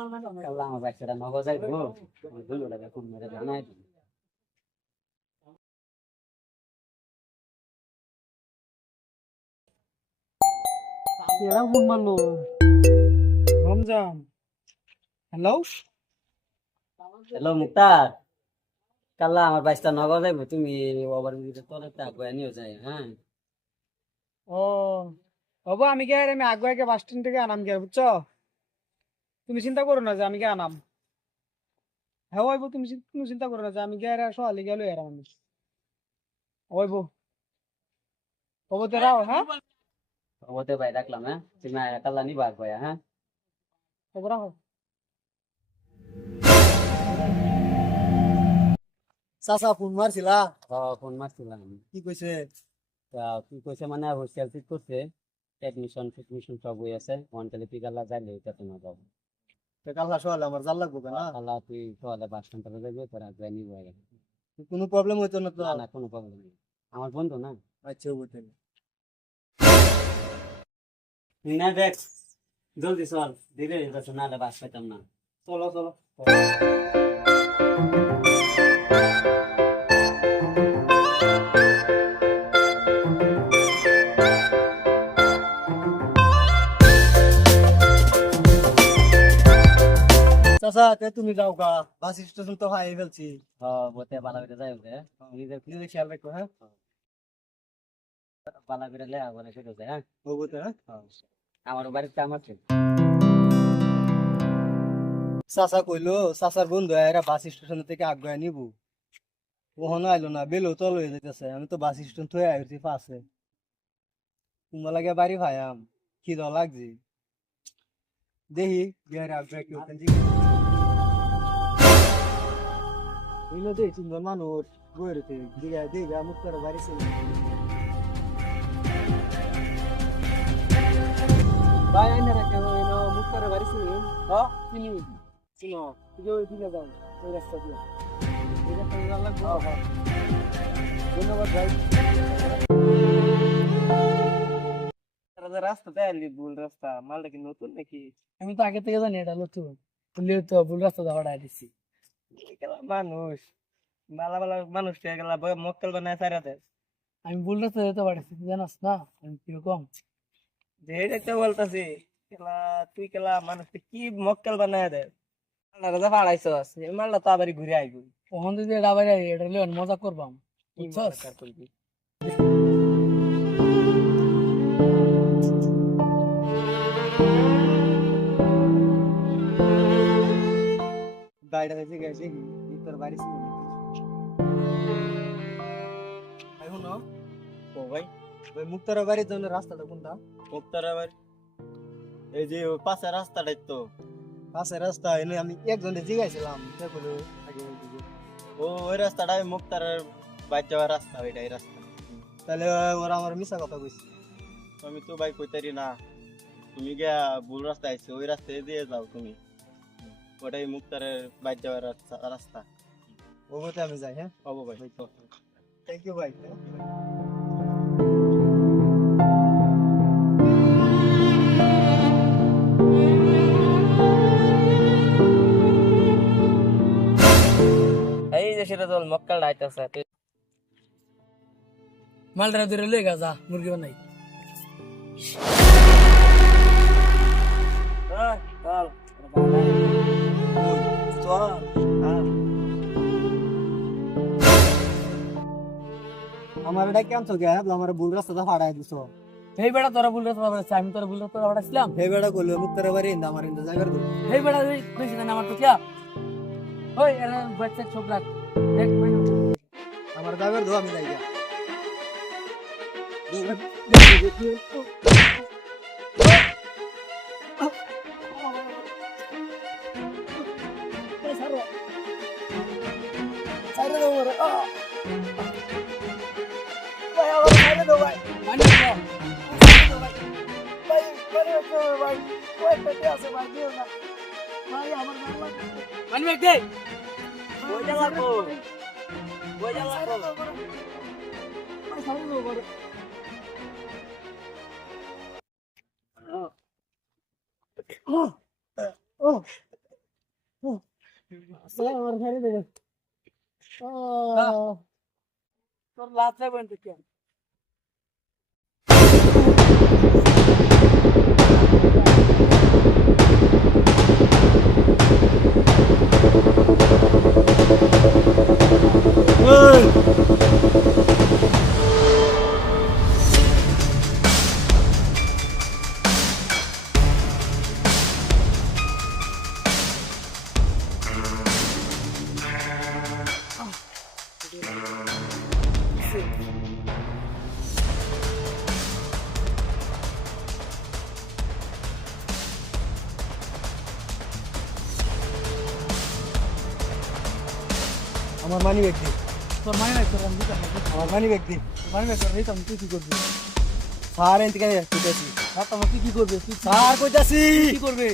কাল্লা আমার বাচ্চাটা নগদ যাইব দুলো টাকা কোন মেরে জানাই দিবি এরা ফোন মারলো রমজান। হ্যালো হ্যালো মুক্তার। কাল্লা আমার বাচ্চা নগদ যাইব তুমি ওভার তলে আগুয়া নিয়ে যাই হ্যাঁ। ও বাবু আমি কে আমি আগুয়া কে বাস স্ট্যান্ড থেকে আনাম গে বুঝছ? তুমি চিন্তা করো না যে আমি কে আনাম। হ্যাঁ ওইবো তুমি চিন- কোনো চিন্তা করো না যে আমি গে সকালে গেলো এরাম আমি। ওইবো ওবো তো রাও হ্যাঁ? ওতে ভাই রাখলাম হ্যাঁ? তুমি আয়া কাল্লা নিবা আগুয়া হ্যাঁ? ওবো রাখো। চাচা ফোন মারছিলা? ও ফোন মারছিলাম। কি কইছে? তা কি কইছে মানে হোস্টেল ঠিক করছে। এডমিশন ফিডমিশন সব হয়ে আছে। ওয়ান টেলে পিকাল্লা যাইলে এটা তোমার যাব কালকা সকালে আমার জাল লাগবো না কাল্লা তুই সকালে বাস স্ট্যান্ডে যাইবে তোর আগুয়া নিবো আগে কোনো প্রবলেম হইতো না তো? না কোনো প্রবলেম নেই। আমার বন্ধু না? আচ্ছা বুঝতে না দেখ জলদি চল দিলে বাস পাইতাম না। চলো চলো। চাচা তে তুমি যাও গা। বাস স্টেশন তো হাই ফেলছি। হ্যাঁ বতে বালা করে যাই ওকে নিজের নিজে খেয়াল রাখো হ্যাঁ। লে আবার সেটা যায় হ্যাঁ। বলতে হ্যাঁ। আমার বাড়িতে কাম আছে। চাচা কইলো চাচার বন্ধু এরা বাস স্টেশন থেকে আগুয়া নিব। ওখানে আইলো না বেলো তল হয়ে যাইতেছে আমি তো বাস স্টেশন থেকে আইছি পাশে। তোমার লাগে বাড়ি ভাইয়াম কি দাও লাগছে। দেখি বিহারে আগুয়া কি এগুলো দেখি তিনজন মানুষ বই রয়েছে দিঘা দিঘা মুক্তার বাড়ি ছিল ভাই আইনা রাখে এনো বাড়ি ছিল হ্যাঁ চিনি চিনো তুই ওই ওই রাস্তা দিয়ে এই রাস্তা ধন্যবাদ ভাই রাস্তা দেয় ভুল রাস্তা মালটা কি নতুন নাকি আমি তো আগে থেকে জানি এটা নতুন তো ভুল রাস্তা দাওয়াটা এগুলা মানুষ। মানুষ মক্কেল বানায় সারাতে আমি রাস্তা যেতে পারছি জানাস না আমি কীরকম? যে বলতাছি কেলা তুই কেলা মানুষকে কি মক্কেল বানায় দেয় মালটা ফাড়াইছস এই মালটা তো আবার ঘুরে আইব ওখান থেকে এটা মজা করবাম কি? মজা করবি? বাইরে থেকে গেছে তোর বাড়ি এখন ও ভাই। ভাই মুক্তার বাড়ির জন্য রাস্তাটা কোনটা? মুক্তারা বাড়ি। এই যে পাশে রাস্তাটাই তো। পাশে রাস্তা এনে আমি একজনে জিগাইছিলাম সে বলে আগে ওই দিকে। ও ওই রাস্তাটাই মুক্তারের বাইর যাওয়ার রাস্তা ওইটাই রাস্তা। তাহলে ওরা আমার মিশা কথা কইছে। আমি তো ভাই কইতারি না তুমি গিয়া ভুল রাস্তা আইছো ওই রাস্তায় দিয়ে যাও তুমি। ওটাই মুক্তারের বাইর যাওয়ার রাস্তা- রাস্তা। ও আমি যাই হ্যাঁ? হব ভাই থ্যাংক ইউ ভাই এই যে সেটা তোর মক্কাল ডাইতেছে মালটা ধরে লয়ে গা যা মুরগি বানাই। আমার এটা কেন তো গিয়া আমার ভুল রাস্তাটা ফাড়াই দিছো। এই বেটা তোরা ভুল রাস্তা পাঠাচ্ছি আমি তোরা ভুল রাস্তা পাঠাচ্ছিলাম হে বেটা কইলো মুক্তার বাড়ি ইন্দা আমার ইন্দা জায়গার দো এই বেটা তুই তুই না আমার তো ওই এরা বাচ্চা ছোকরা দেখ ভাই। আমার জায়গার দো আমি যাই গিয়া মানে মানে দে ওইটা লাগবো ওইটা লাগবো আমার ফেরে দেবে তোর লাত লাগবে তো কি আমার মানি ব্যক্তি তোর মানি নাই তোর আমি। আমার মানি ব্যক্তি মানি ব্যাগ তোর নিতাম তুই কি করবি? স্যার এদিকে কইতাছি আর তোমার তুই কি করবে? তুই স্যার কইতাছি। কি করবে!